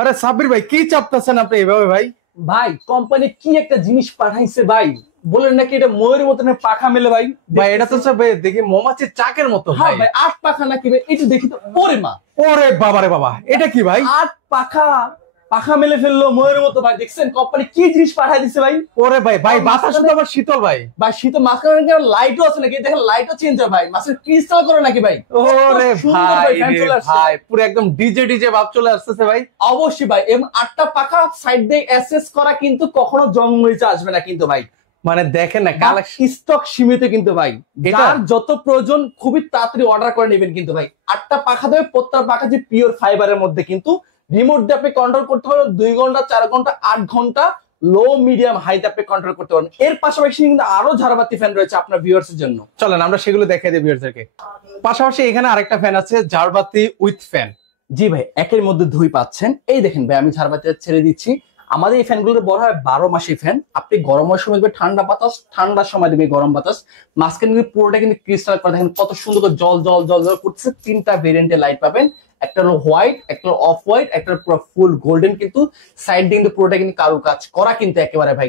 আরে সাব্বির ভাই কি চাপতেছেন আপনি এভাবে ভাই? ভাই কোম্পানি কি একটা জিনিস পাঠাইছে ভাই, বলেন নাকি এটা ময়ূরের মতন পাখা মেলে ভাই। ভাই এটা তো ভাই দেখি মৌমাছির চাকের মতো হ্যাঁ ভাই। ভাই, 8 পাখা নাকি ভাই? এই যে দেখি তো, ওরে মা, ওরে বাবা রে বাবা, এটা কি ভাই? 8 পাখা, পাখা মেলে ফেললো ময়ূরের মতো ভাই। দেখছেন কোম্পানি কি জিনিস পাঠাই দিছে ভাই। ওরে ভাই ভাই, বাতাস তো আবার শীতল ভাই। ভাই শীত মাঝখানে লাইটও আছে নাকি? দেখেন লাইটও চেঞ্জ হয় ভাই, মাছের ক্রিস্টাল করে নাকি ভাই? ওরে ভাই ফ্যান চলে আসছে ভাই, পুরো একদম ডিজে ডিজে ভাব চলে আসতেছে ভাই। অবশ্যই ভাই, এবং 8টা পাখা সাইড দিয়ে অ্যাসেস করা, কিন্তু কখনো জং মরিচা আসবে না কিন্তু ভাই। মানে দেখেন না কালেকশন, স্টক সীমিত কিন্তু ভাই, এটা যার যত প্রয়োজন খুবই তাড়াতাড়ি অর্ডার করে নেবেন কিন্তু ভাই। 8টা পাখা দেবে, প্রত্যেকটা পাখা যে পিওর ফাইবারের মধ্যে, কিন্তু রিমোট দিয়ে আপনি কন্ট্রোল করতে পারবেন 2 ঘন্টা 4 ঘন্টা 8 ঘন্টা, লো মিডিয়াম হাইতে আপনি কন্ট্রোল করতে পারবেন। এর পাশাপাশি কিন্তু আরো ঝাড়বাতি ফ্যান রয়েছে আপনার ভিউয়ার্স এর জন্য। চলেন আমরা সেগুলো দেখাই দিই ভিউয়ারদেরকে। পাশাপাশি এখানে আরেকটা ফ্যান আছে, ঝাড়বাতি উইথ ফ্যান। জি ভাই, একের মধ্যে 2 পাচ্ছেন। এই দেখেন ভাই, আমি ঝাড়বাতি ছেড়ে দিচ্ছি। আমাদের এই ফ্যানগুলো বলা হয় 12 মাসি ফ্যান। আপনি গরমের সময় দেবে ঠান্ডা বাতাস, ঠান্ডার সময় দেবে গরম বাতাস। মাঝখানে কিন্তু পুরোটা কিন্তু ক্রিস্টাল করে, দেখেন কত সুন্দর করে জল জল জল জল করছে। 3টা ভেরিয়েন্টের লাইট পাবেন, একটা হলো হোয়াইট, একটা হলো অফ হোয়াইট, একটা পুরো ফুল গোল্ডেন। কিন্তু সাইড দিয়ে কিন্তু পুরোটা কিন্তু কারু কাজ করা কিন্তু একেবারে ভাই।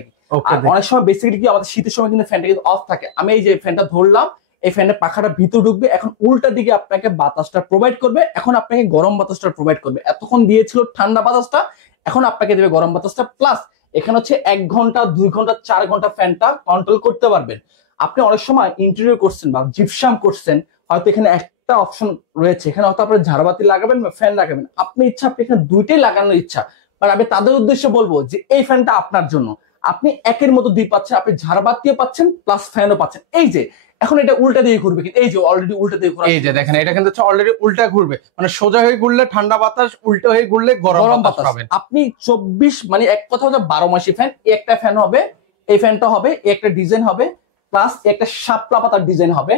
আর অনেক সময় বেসিক্যালি কি আমাদের শীতের সময় কিন্তু ফ্যানটা কিন্তু অফ থাকে। আমি এই যে ফ্যানটা ধরলাম, এই ফ্যানের পাখাটা ভিতর ঢুকবে, এখন উল্টা দিকে আপনাকে বাতাসটা প্রোভাইড করবে, এখন আপনাকে গরম বাতাসটা প্রোভাইড করবে। এতক্ষণ দিয়েছিল ঠান্ডা বাতাসটা, এখন আপনাকে দেবে গরম বাতাসটা। প্লাস এখানে হচ্ছে 1 ঘন্টা 2 ঘন্টা 4 ঘন্টা ফ্যানটা কন্ট্রোল করতে পারবেন। আপনি অনেক সময় ইন্টেরিয়র করছেন বা জিপসাম করছেন, হয়তো এখানে একটা অপশন রয়েছে, এখানে হয়তো আপনি ঝাড়বাতি লাগাবেন বা ফ্যান লাগাবেন, আপনি ইচ্ছা আপনি এখানে দুইটাই লাগানোর ইচ্ছা। বাট আমি তাদের উদ্দেশ্যে বলবো যে এই ফ্যানটা আপনার জন্য। আপনি একের মতো 2 পাচ্ছেন, আপনি ঝাড়বাতিও পাচ্ছেন প্লাস ফ্যানও পাচ্ছেন। এই যে এখন এটা উল্টা দিয়ে ঘুরবে, কিন্তু এই যে অলরেডি উল্টা দিয়ে ঘুরা, এই যে দেখেন এটা কিন্তু অলরেডি উল্টা ঘুরবে, মানে সোজা হয়ে ঘুরলে ঠান্ডা বাতাস, উল্টা হয়ে ঘুরলে গরম বাতাস পাবেন। আপনি 24 মানে এক কথা হচ্ছে 12 মাসি ফ্যান। একটা ফ্যান হবে, এই ফ্যানটা হবে, একটা ডিজাইন হবে, প্লাস একটা শাপলা পাতার ডিজাইন হবে,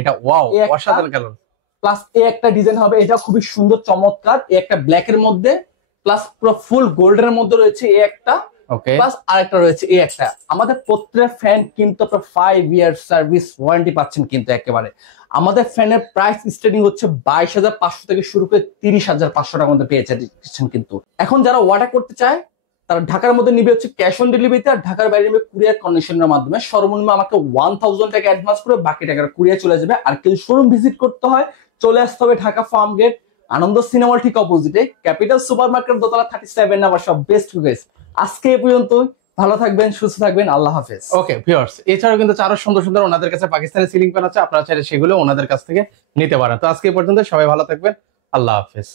এটা ওয়াও, অসাধারণ কালার। প্লাস একটা ডিজাইন হবে, এটা খুবই সুন্দর চমৎকার, একটা ব্ল্যাক এর মধ্যে, প্লাস পুরো ফুল গোল্ডের মধ্যে রয়েছে এই একটা, ওকে, প্লাস আরেকটা রয়েছে এই একটা। আমাদের প্রত্যেকটা ফ্যান কিন্তু আপনার 5 ইয়ার সার্ভিস ওয়ারেন্টি পাচ্ছেন কিন্তু একেবারে। আমাদের ফ্যানের প্রাইস স্টার্টিং হচ্ছে 22,500 থেকে শুরু করে 30,500 টাকার মধ্যে পেয়ে যাচ্ছেন কিন্তু। এখন যারা অর্ডার করতে চায় তারা ঢাকার মধ্যে নিবে হচ্ছে ক্যাশ অন ডেলিভারিতে, আর ঢাকার বাইরে নিবে কুরিয়ার কন্ডিশনের মাধ্যমে। সর্বনিম্ন আমাকে 1000 টাকা অ্যাডভান্স করে বাকি টাকাটা কুরিয়ার চলে যাবে। আর কেউ শোরুম ভিজিট করতে হয়, চলে আসতে হবে ঢাকা ফার্ম গেট, আনন্দ সিনেমার ঠিক অপোজিটে, ক্যাপিটাল সুপার মার্কেট দোতলা 37 নাম্বার সব। বেস্ট গাইস, আজকে এ পর্যন্ত। ভালো থাকবেন, সুস্থ থাকবেন, আল্লাহ হাফেজ। ওকে ভিউয়ার্স, এছাড়াও কিন্তু আরো সুন্দর সুন্দর ওনাদের কাছে পাকিস্তানি সিলিং ফ্যান আছে, আপনারা চাইলে সেগুলো ওনাদের কাছ থেকে নিতে পারেন। তো আজকে এই পর্যন্ত, সবাই ভালো থাকবেন, আল্লাহ হাফেজ।